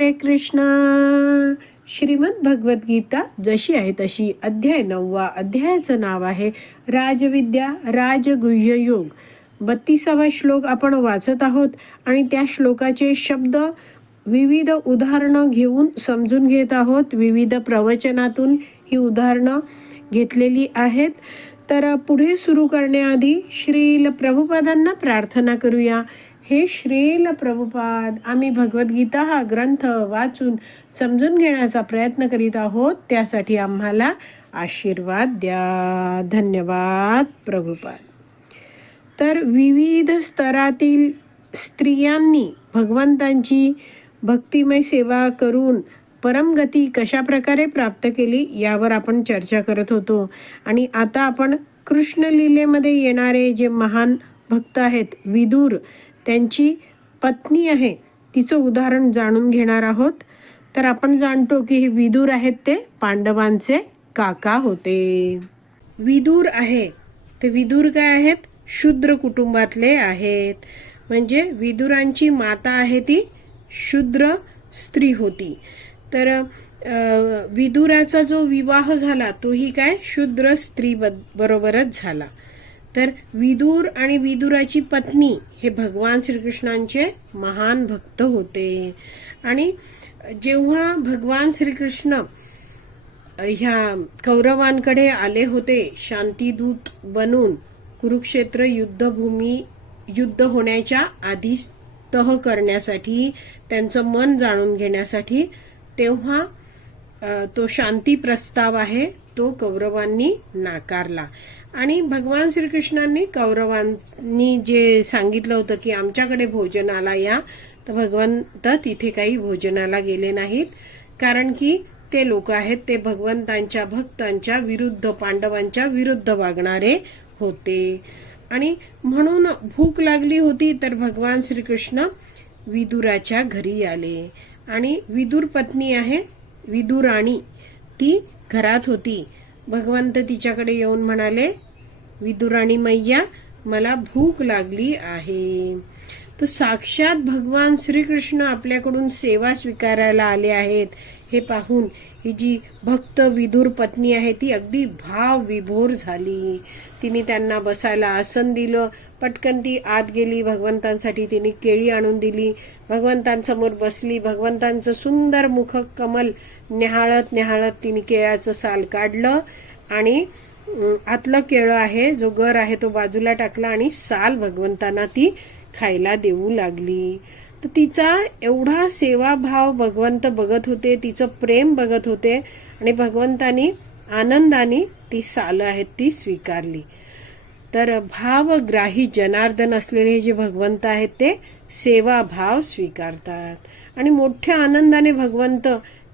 हरे कृष्णा. श्रीमद भगवद्गीता जशी आहे तशी अध्याय नववा अध्यायाचं नाव आहे राजविद्या राजगुह्य योग. बत्तीसावा श्लोक आपण वाचत आहोत आणि त्या श्लोकाचे शब्द विविध उदाहरणं घेऊन समजून घेत आहोत. विविध प्रवचनातून ही उदाहरणं घेतलेली आहेत. तर पुढे सुरू करण्याआधी श्रील प्रभुपादांना प्रार्थना करूया. हे श्रील प्रभुपाद आम्ही भगवद्गीता हा ग्रंथ वाचून समजून घेण्याचा प्रयत्न करीत आहोत. त्यासाठी आम्हाला आशीर्वाद द्या. धन्यवाद प्रभुपाद. तर विविध स्तरातील स्त्रियांनी भगवंतांची भक्तिमय सेवा करून परमगती कशा प्रकारे प्राप्त केली यावर आपण चर्चा करत होतो. आणि आता आपण कृष्णलीलेमध्ये येणारे जे महान भक्त आहेत विदूर त्यांची पत्नी आहे तिचं उदाहरण जाणून घेणार आहोत. तर आपण जाणतो की हे विदूर आहेत ते पांडवांचे काका होते. विदूर आहे. ते विदूर काय आहेत? शूद्र कुटुंबातले आहेत. म्हणजे विदुरांची माता आहे ती शूद्र स्त्री होती. तर विदुराचा जो विवाह झाला तोही काय? शूद्र स्त्री बरोबरच झाला. तर विदूर आणि विदुराची पत्नी हे भगवान श्रीकृष्णांचे महान भक्त होते. आणि जेव्हा भगवान श्रीकृष्ण ह्या कौरवांकडे आले होते शांतीदूत बनून कुरुक्षेत्र युद्धभूमी युद्ध होण्याच्या आधी तह करण्यासाठी त्यांचं मन जाणून घेण्यासाठी तेव्हा तो शांती प्रस्ताव आहे तो कौरवांनी नाकारला. आणि भगवान श्रीकृष्णांनी कौरवांनी जे सांगितलं होतं की आमच्याकडे भोजनाला या तर भगवंत तिथे काही भोजनाला गेले नाहीत. कारण की ते लोक आहेत ते भगवंतांच्या भक्तांच्या विरुद्ध पांडवांच्या विरुद्ध वागणारे होते. आणि म्हणून भूक लागली होती तर भगवान श्रीकृष्ण विदुराच्या घरी आले. आणि विदुर पत्नी आहे विदुराणी. ती घरात होती. भगवंत तिच्याकडे येऊन म्हणाले विदुराणी मैया मला भूक लागली आहे. तर साक्षात भगवान श्रीकृष्ण आपल्याकडून सेवा स्वीकारायला आले आहेत. हे पाहून ही जी भक्त विदुर पत्नी आहे ती अगदी भाव विभोर झाली. तिने त्यांना बसायला आसन दिलं. पटकन ती आत गेली. भगवंतांसाठी तिने केळी आणून दिली. भगवंतांसमोर बसली. भगवंतांचं सुंदर मुख कमल न्याहाळत न्याहाळत तिने केळ्याचं साल काढलं आणि आतलं केळं आहे जो गर आहे तो बाजूला टाकला आणि साल भगवंतांना ती खायला देऊ लागली. तर तिचा एवढा सेवाभाव भगवंत बघत होते तिचं प्रेम बघत होते आणि भगवंतानी आनंदाने ती सालं आहेत ती स्वीकारली. तर भावग्राही जनार्दन असलेले जे भगवंत आहेत ते सेवाभाव स्वीकारतात. आणि मोठ्या आनंदाने भगवंत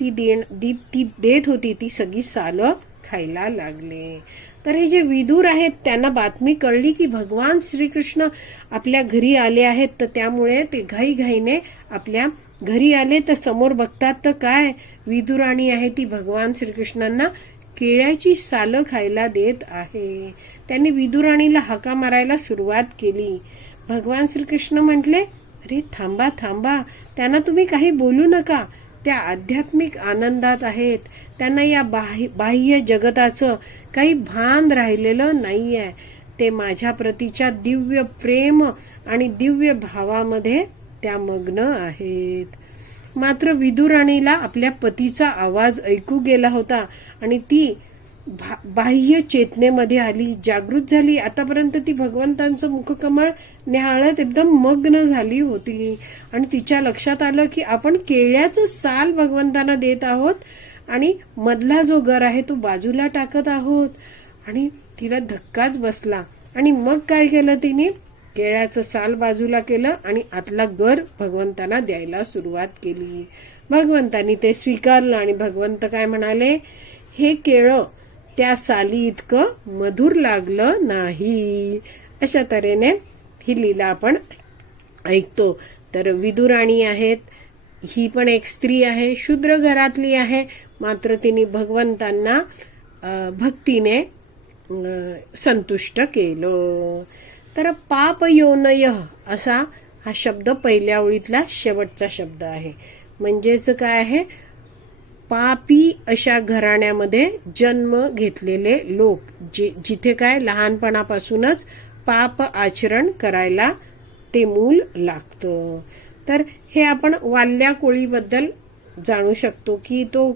ती देण दी ती देत होती ती सगळी सालं खायला लागले. तर हे जे विदूर आहेत त्यांना बातमी कळली की भगवान श्रीकृष्ण आपल्या घरी आले आहेत. तर त्यामुळे ते घाईघाईने आपल्या घरी आले. तर समोर बघतात तर काय विदुराणी आहे ती भगवान श्रीकृष्णांना केळ्याची सालं खायला देत आहे. त्यांनी विदुराणीला हाका मारायला सुरुवात केली. भगवान श्रीकृष्ण म्हटले अरे थांबा थांबा. त्यांना तुम्ही काही बोलू नका. त्या आध्यात्मिक आनंदात आहेत. त्यांना या बाह्य बाह्य जगताचं काही भान राहिलेलं नाहीये. ते माझ्या प्रतीच्या दिव्य प्रेम आणि दिव्य भावामध्ये त्या मग्न आहेत. मात्र विदुराणीला आपल्या पतीचा आवाज ऐकू गेला होता आणि ती भा- बाह्य चेतनेमध्ये आली जागृत झाली आतापर्यंत ती भगवंतांचं मुखकमळ न्याहाळत एकदम मग्न झाली होती. आणि तिच्या लक्षात आलं की आपण केळ्याचं साल भगवंतांना देत आहोत आणि मधला जो गर आहे तो बाजूला टाकत आहोत. आणि तिला धक्काच बसला. आणि मग काय केलं तिने? केळ्याचं साल बाजूला केलं आणि आतला गर भगवंतांना द्यायला सुरुवात केली. भगवंतांनी ते स्वीकारलं आणि भगवंत काय म्हणाले? हे केळं त्या साली इतकं मधुर लागलं नाही. अशा तऱ्हेने ही लीला आपण ऐकतो. तर विदुराणी आहेत. ही पण एक स्त्री आहे. शूद्र घरातली आहे. मात्र तिने भगवंतांना भक्तीने संतुष्ट केलं. तर पाप योनय असा हा शब्द पहिल्या ओळीतला शेवटचा शब्द आहे. म्हणजेच काय आहे? पापी अशा घराण्यामध्ये जन्म घेतलेले लोक जे जिथे काय लहानपणापासूनच पाप आचरण करायला ते मूल लागतं. तर हे आपण वाल्या कोळीबद्दल जाणू शकतो की तो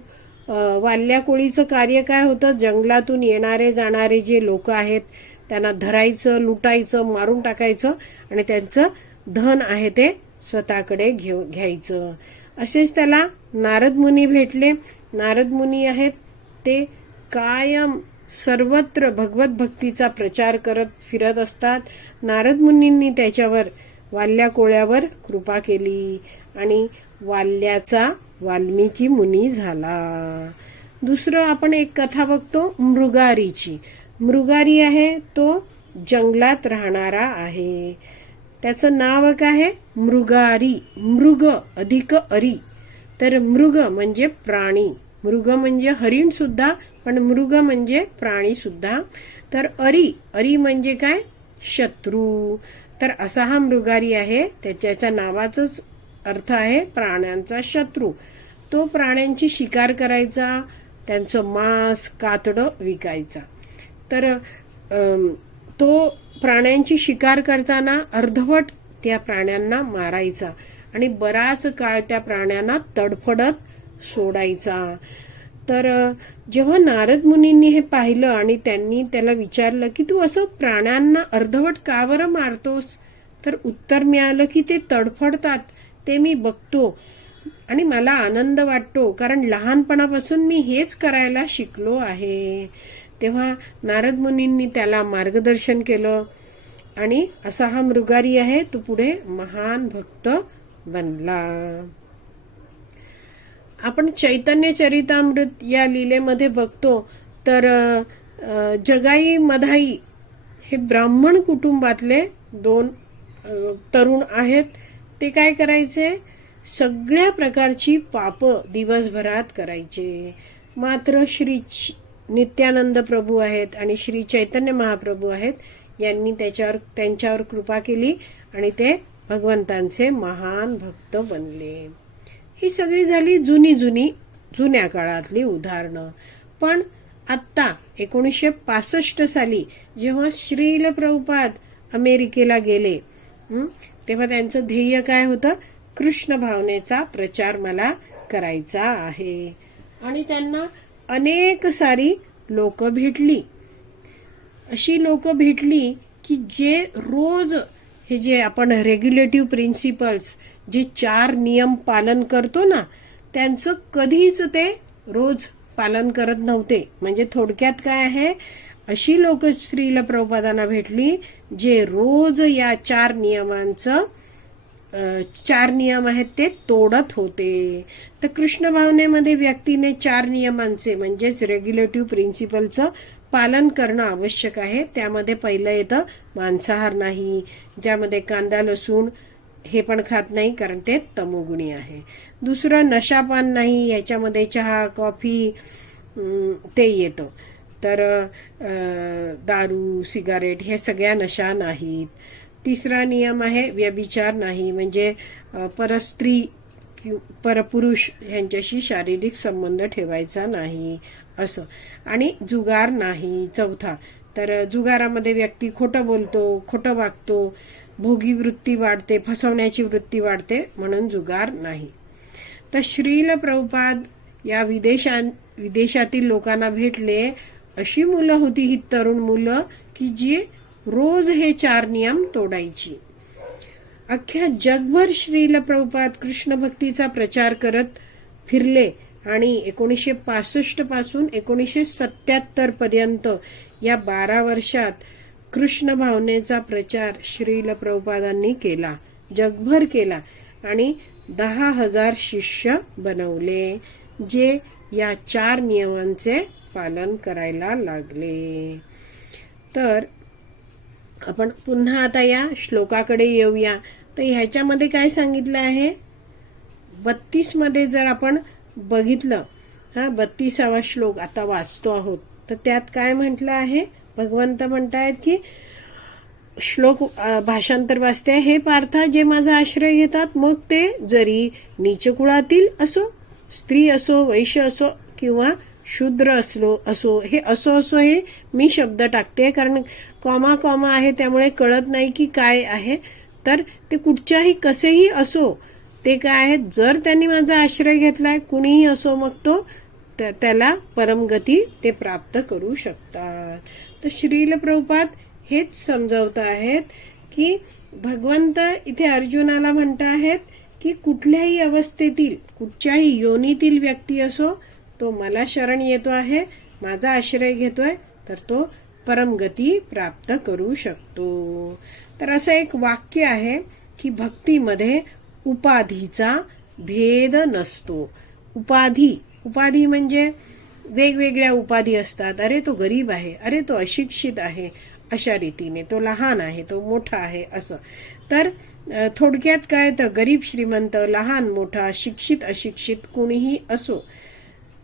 वाल्या कोळीचं कार्य काय होतं? जंगलातून येणारे जाणारे जे लोक आहेत त्यांना धरायचं लुटायचं मारून टाकायचं आणि त्यांचं धन आहे ते स्वतःकडे घेऊ घ्यायचं. असेच त्याला नारद मुनी भेटले. नारद मुनी आहेत. ते कायम सर्वत्र भगवत भक्तीचा प्रचार करत फिरत असतात. नारद मुनींनी त्याच्यावर वाल्या कोळ्यावर कृपा केली आणि वाल्याचा वाल्मिकी मुनी झाला. दुसरं आपण एक कथा बघतो मृगारीची. मृगारी आहे तो जंगलात राहणारा आहे. त्याचं नाव काय? आहे मृगारी. मृग अधिक अरी. तर मृग म्हणजे प्राणी. मृग म्हणजे हरिण सुद्धा पण मृग म्हणजे प्राणी सुद्धा. तर अरी अरी म्हणजे काय? शत्रू. तर असा हा मृगारी आहे. त्याच्या नावाचाच अर्थ आहे प्राण्यांचा शत्रू. तो प्राण्यांची शिकार करायचा त्यांचं मांस कातडं विकायचा. तर तो प्राण्यांची शिकार करताना अर्धवट त्या प्राण्यांना मारायचा आणि बराच काळ त्या प्राण्यांना तडफडत सोडायचा. तर जेव्हा नारद मुनींनी हे पाहिलं आणि त्यांनी त्याला विचारलं की तू असं प्राण्यांना अर्धवट का बरं मारतोस? तर उत्तर मिळालं की ते तडफडतात ते मी बघतो आणि मला आनंद वाटतो कारण लहानपणापासून मी हेच करायला शिकलो आहे. तेव्हा नारद मुनींनी त्याला मार्गदर्शन केलं. आणि असा हा मृगारी आहे तो पुढे महान भक्त बनला. आपण चैतन्य चरितामृत या लीलेमध्ये बघतो तर जगाई मधाई हे ब्राह्मण कुटुंबातले दोन तरुण आहेत. ते काय करायचे? सगळ्या प्रकारची पाप दिवसभरात करायचे. मात्र श्री नित्यानंद प्रभू आहेत आणि श्री चैतन्य महाप्रभू आहेत यांनी त्याच्यावर त्यांच्यावर कृपा केली आणि ते भगवंतांचे महान भक्त बनले. ही सगळी झाली जुनी जुनी जुन्या काळातली उदाहरणं. पण आत्ता एकोणीसशे पासष्ट साली जेव्हा श्रील प्रभुपाद अमेरिकेला गेले तेव्हा त्यांचं ध्येय काय होतं? कृष्ण भावनेचा प्रचार मला करायचा आहे. आणि त्यांना अनेक सारी लोक भेटली. अशी लोक भेटली की जे रोज हे जे आपण रेग्युलेटिव्ह प्रिन्सिपल्स जे चार नियम पालन करतो ना त्यांचं कधीच ते रोज पालन करत नव्हते. म्हणजे थोडक्यात काय आहे अशी लोक स्त्रीला प्रभुपादांना भेटली जे रोज या चार नियमांचं चार नियम आहेत ते तोडत होते. तर कृष्ण भावनेमध्ये व्यक्तीने चार नियमांचे म्हणजेच रेग्युलेटिव्ह प्रिन्सिपलचं पालन करणं आवश्यक आहे. त्यामध्ये पहिलं येतं मांसाहार नाही. ज्यामध्ये कांदा लसूण हे पण खात नाही कारण ते तमोगुणी आहे. दुसरं नशापान नाही. याच्यामध्ये चहा कॉफी ते येतं. तर दारू सिगारेट हे सगळ्या नशा नाहीत. तिसरा नियम आहे व्यभिचार नाही. म्हणजे परस्त्री परपुरुष यांच्याशी शारीरिक संबंध ठेवायचा नाही असं. आणि जुगार नाही चौथा. तर जुगारामध्ये व्यक्ती खोटं बोलतो खोटं वागतो भोगी वृत्ती वाढते फसवण्याची वृत्ती वाढते म्हणून जुगार नाही. तर श्रील प्रभुपाद या विदेशां विदेशातील लोकांना भेटले अशी मुलं होती ही तरुण मुलं की जी रोज हे चार नियम तोडायची. अख्ख्या जगभर श्रील प्रभुपाद कृष्ण भक्तीचा प्रचार करत फिरले आणि एकोणीसशे पासष्टपासून एकोणीसशे सत्याहत्तर पर्यंत या बारा वर्षात कृष्ण भावनेचा प्रचार श्रील प्रभुपादांनी केला जगभर केला आणि दहा हजार शिष्य बनवले जे या चार नियमांचे पालन करायला लागले. तर आपण पुन्हा आता या श्लोकाकडे येऊया. तर ह्याच्यामध्ये काय सांगितलं आहे? बत्तीसमध्ये जर आपण बघितलं हा बत्तीसावा श्लोक आता वाचतो आहोत. तर त्यात काय म्हटलं आहे? भगवंत म्हणतायत की श्लोक भाषांतर वाचते. हे पार्थ जे माझा आश्रय घेतात मग ते जरी नीचकुळातील असो स्त्री असो वैश्य असो किंवा शूद्र असलो असो. हे असो असो हे मी शब्द टाकते. कारण कॉमा कॉमा आहे त्यामुळे कळत नाही की काय आहे. तर ते कुठच्याही कसेही असो ते काय आहे? जर त्यांनी माझा आश्रय घेतलाय कुणीही असो मग तो त्याला परमगती ते प्राप्त करू शकतात. तर श्रील प्रभुपाद हेच समजावत आहेत की भगवंत इथे अर्जुनाला म्हणत आहेत की कुठल्याही अवस्थेतील कुठच्याही योनीतील व्यक्ती असो तो मला शरण येतो आहे माझा आश्रय घेतोय तर तो परमगती प्राप्त करू शकतो. तर असं एक वाक्य आहे की भक्तीमध्ये उपाधीचा भेद नसतो. उपाधी उपाधी म्हणजे वेगवेगळ्या उपाधी असतात. अरे तो गरीब आहे अरे तो अशिक्षित आहे अशा रीतीने. तो लहान आहे तो मोठा आहे असं. तर थोडक्यात काय तर गरीब श्रीमंत लहान मोठा शिक्षित अशिक्षित कुणीही असो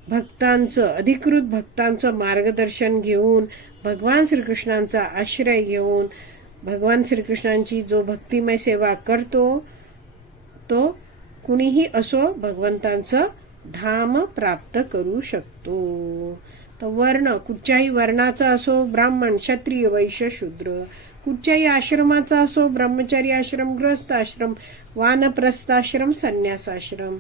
भक्तांचं अधिकृत भक्तांचं मार्गदर्शन घेऊन भगवान श्रीकृष्णांचा आश्रय घेऊन भगवान श्रीकृष्णांची जो भक्तिमय सेवा करतो तो कुणीही असो भगवंतांचं धाम प्राप्त करू शकतो. तर वर्ण कुठच्याही वर्णाचा असो ब्राह्मण क्षत्रिय वैश्य शूद्र कुठच्याही आश्रमाचा असो ब्रह्मचारी आश्रम ग्रस्त आश्रम वानप्रस्थाश्रम संन्यासाश्रम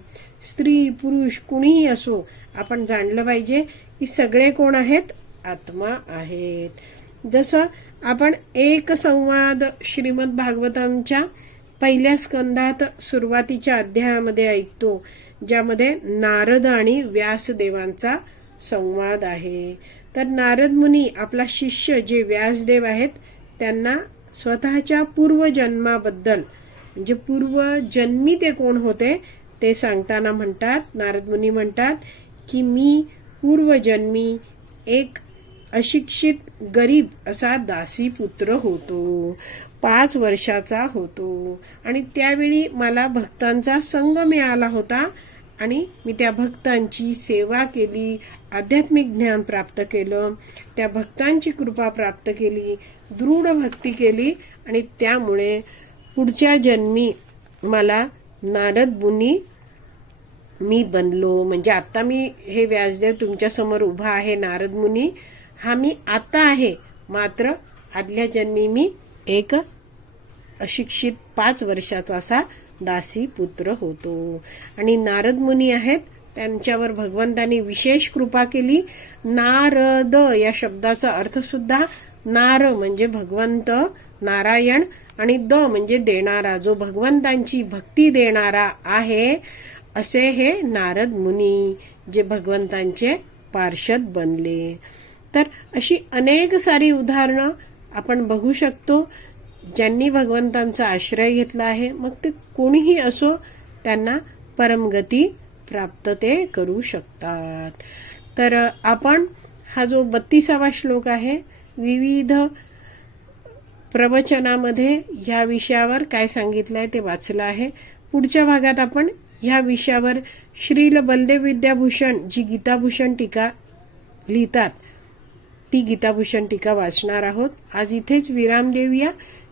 स्त्री पुरुष कुणीही असो आपण जाणलं पाहिजे की सगळे कोण आहेत? आत्मा आहेत. जसं आपण एक संवाद श्रीमद भागवतांच्या पहिल्या स्कंदात सुरुवातीच्या अध्यायामध्ये ऐकतो ज्यामध्ये नारद आणि व्यासदेवांचा संवाद आहे. तर नारद मुनी आपला शिष्य जे व्यासदेव आहेत त्यांना स्वतःच्या पूर्वजन्माबद्दल म्हणजे पूर्वजन्मी ते कोण होते ते सांगताना म्हणतात नारद मुनी म्हणतात की मी पूर्वजन्मी एक अशिक्षित गरीब असा दासी पुत्र होतो. पाच वर्षाचा होतो. आणि त्यावेळी मला भक्तांचा संग मिळाला होता. आणि मी त्या भक्तांची सेवा केली आध्यात्मिक ज्ञान प्राप्त केलं त्या भक्तांची कृपा प्राप्त केली दृढ भक्ती केली आणि त्यामुळे पुढच्या जन्मी मला नारद मुनी मी बनलो. म्हणजे आता मी हे व्यासदेव तुमच्यासमोर उभा आहे नारद मुनी. हा मी आता आहे मात्र आदल्या जन्मी मी एक अशिक्षित पाच वर्षाचा असा दासी पुत्र होतो. आणि नारद मुनी आहेत त्यांच्यावर भगवंतांनी विशेष कृपा केली. नारद या शब्दाचा अर्थ सुद्धा नार म्हणजे भगवंत नारायण आणि द म्हणजे देणारा. जो भगवंतांची भक्ती देणारा आहे असे हे नारद मुनी जे भगवंतांचे पार्षद बनले. तर अशी अनेक सारी उदाहरणं आपण बघू शकतो. ज्यांनी भगवंतांचा आश्रय घेतला आहे मग ते कोणीही असो त्यांना परमगती प्राप्त ते करू शकतात. तर आपण हा जो बत्तीसावा श्लोक आहे विविध प्रवचनामध्ये ह्या विषयावर काय सांगितलंय ते वाचलं आहे. पुढच्या भागात आपण ह्या विषयावर श्रील बलदेव विद्याभूषण जी गीताभूषण टीका लिहितात ती गीताभूषण टीका वाचणार आहोत. आज इथेच विराम देऊया.